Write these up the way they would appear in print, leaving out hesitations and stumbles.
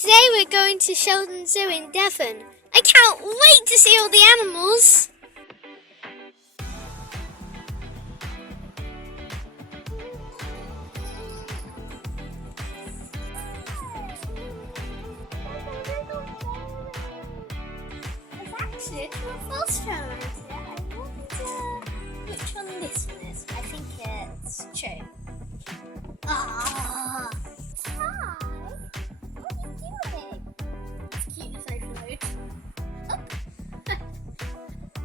Today we're going to Shaldon Zoo in Devon. I can't wait to see all the animals. There's actually a true or false show around here. I wonder which one this one is. I think it's true. Ah.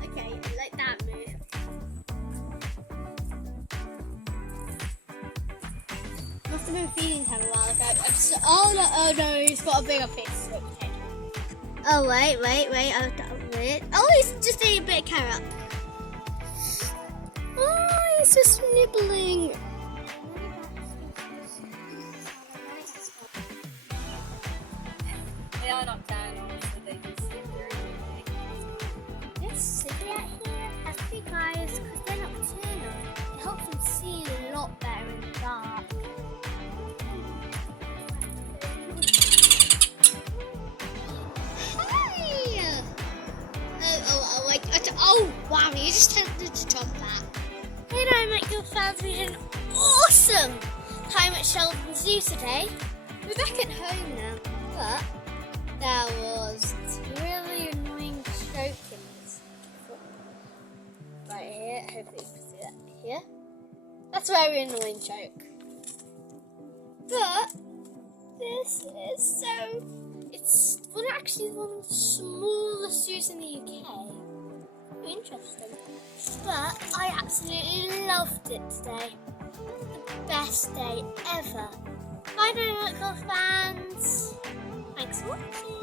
Okay, I like that move. Must have been feeding him a while ago. Oh no, he's got a bigger piece. Okay. Oh wait. Oh, he's just eating a bit of carrot. Oh, he's just nibbling. They are nocturnal, so they just sleep very early. This civet here has big eyes because they're nocturnal. It helps them see a lot better in the dark. Hi! Oh wow, you just attempted to jump that. Hey there, make your fans vision awesome time at Shaldon Zoo today. We're back at home now, but there was really annoying chokings right here. Hopefully you can see that here. That's a very annoying choke. But this is it's actually one of the smallest zoos in the UK. Interesting. But I absolutely loved it today. The best day ever. Bye, Noctural fans. Thanks for watching.